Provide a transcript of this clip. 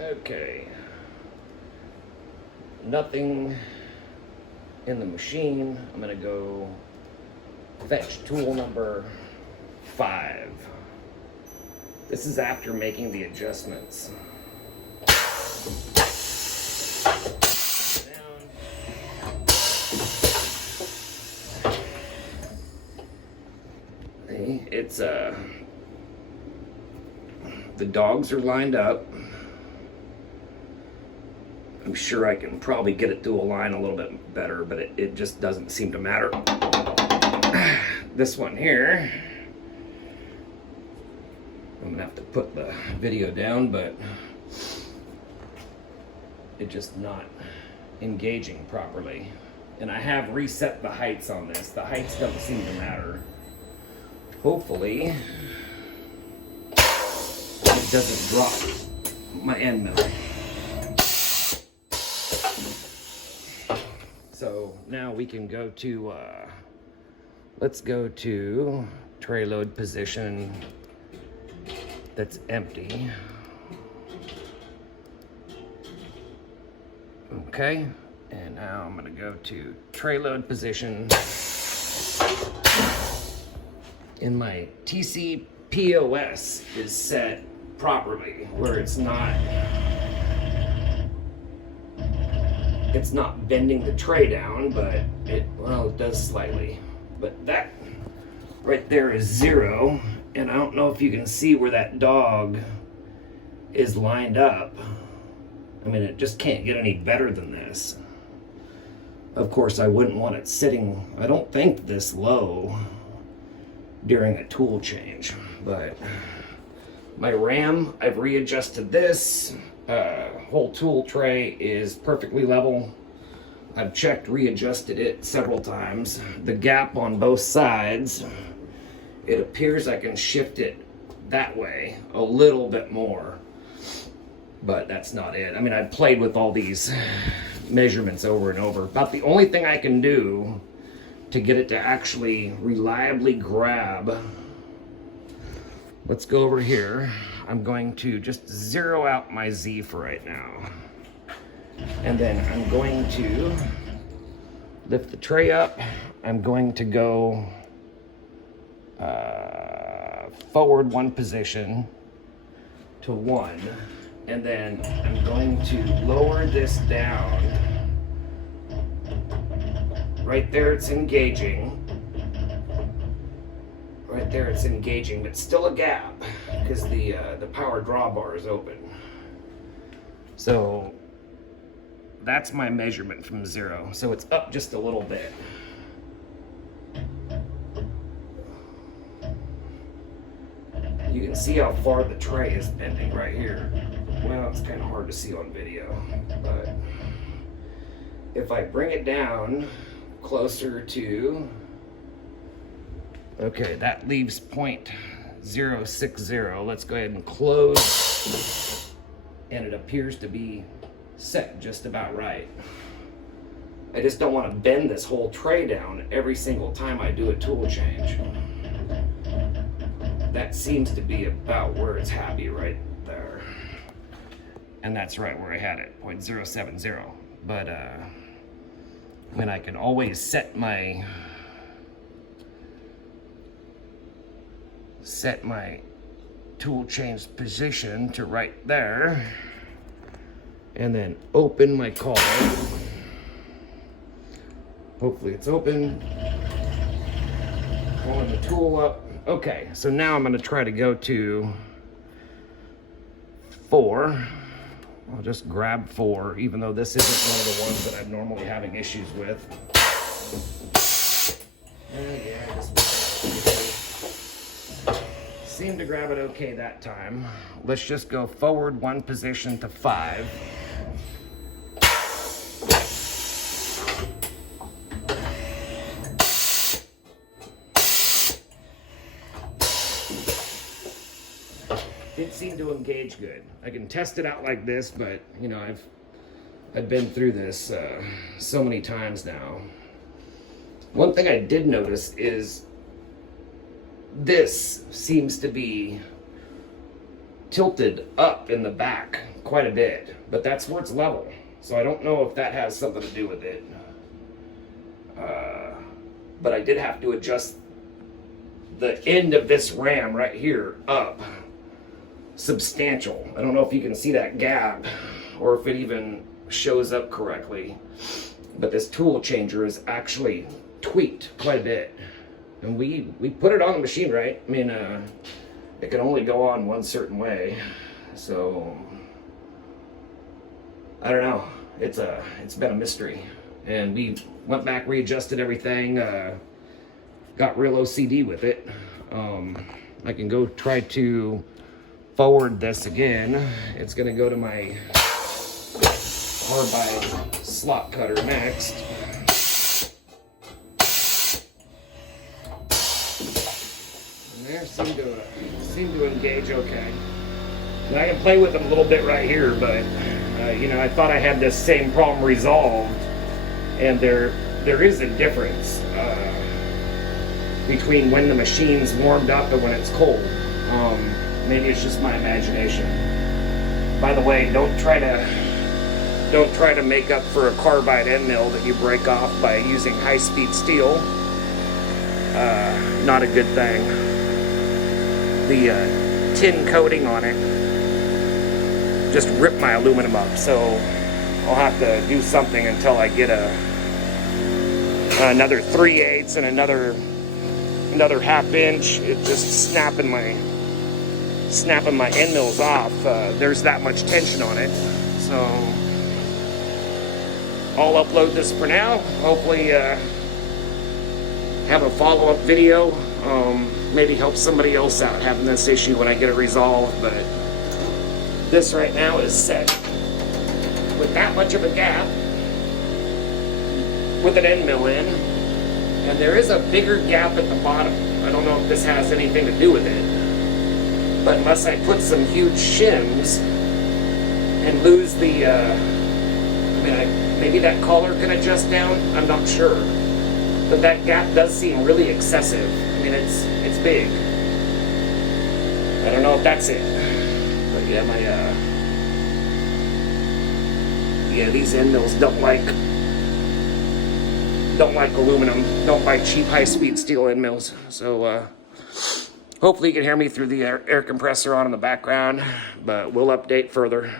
Okay. Nothing in the machine. I'm gonna go fetch tool number 5. This is after making the adjustments. It's the dogs are lined up. I'm sure I can probably get it to align a little bit better, but it just doesn't seem to matter. This one here, I'm gonna have to put the video down, but it's just not engaging properly. And I have reset the heights on this. The heights don't seem to matter. Hopefully, it doesn't drop my end mill. So now we can go to, let's go to tray load position that's empty. Okay, and now I'm gonna go to tray load position. And my TC POS is set properly where it's not bending the tray down, but it does slightly. But that right there is 0, and I don't know if you can see where that dog is lined up. I mean, it just can't get any better than this. Of course, I wouldn't want it sitting, I don't think, this low during a tool change, but my RAM, I've readjusted this. Whole tool tray is perfectly level. I've checked, readjusted it several times. The gap on both sides, it appears I can shift it that way a little bit more, but that's not it. I mean, I've played with all these measurements over and over. About the only thing I can do to get it to actually reliably grab. Let's go over here. I'm going to just zero out my Z for right now. And then I'm going to lift the tray up. I'm going to go forward 1 position to 1. And then I'm going to lower this down. Right there it's engaging. Right there it's engaging, but still a gap because the power drawbar is open. So that's my measurement from 0. So it's up just a little bit. You can see how far the tray is bending right here. Well, it's kind of hard to see on video, but if I bring it down closer to, okay, that leaves 0.060. Let's go ahead and close, and it appears to be set just about right. I just don't want to bend this whole tray down every single time I do a tool change. That seems to be about where it's happy right there. And that's right where I had it, 0.070. But when I can always set my tool change position to right there, and then open my collar. Hopefully it's open. Pulling the tool up. Okay, so now I'm going to try to go to 4. I'll just grab 4, even though this isn't one of the ones that I'm normally having issues with. Yeah, seemed to grab it okay that time. Let's just go forward 1 position to 5. Did seem to engage good. I can test it out like this, but you know, I've been through this so many times now. One thing I did notice is this seems to be tilted up in the back quite a bit, but that's where it's level. So I don't know if that has something to do with it. But I did have to adjust the end of this ram right here up substantial. I don't know if you can see that gap or if it even shows up correctly, but this tool changer is actually tweaked quite a bit, and we put it on the machine right. I mean, it can only go on one certain way, so I don't know. It's been a mystery, and we went back, readjusted everything, got real OCD with it. I can go try to forward this again. It's gonna go to my carbide slot cutter next. And there seem to engage okay. And I can play with them a little bit right here, but you know, I thought I had this same problem resolved, and there is a difference between when the machine's warmed up and when it's cold. Maybe it's just my imagination. By the way, don't try to make up for a carbide end mill that you break off by using high-speed steel. Not a good thing. The tin coating on it just ripped my aluminum up, so I'll have to do something until I get another 3/8 and another ½ inch. It's just snapping my end mills off. There's that much tension on it, so I'll upload this for now. Hopefully have a follow-up video, maybe help somebody else out having this issue when I get it resolved. But this right now is set with that much of a gap with an end mill in, and there is a bigger gap at the bottom. I don't know if this has anything to do with it, but unless I put some huge shims and lose the maybe that collar can adjust down, I'm not sure, but that gap does seem really excessive. I mean, it's big. I don't know if that's it, but yeah, these end mills don't like aluminum, don't like cheap high-speed steel end mills. So hopefully you can hear me through the air compressor on in the background, but we'll update further.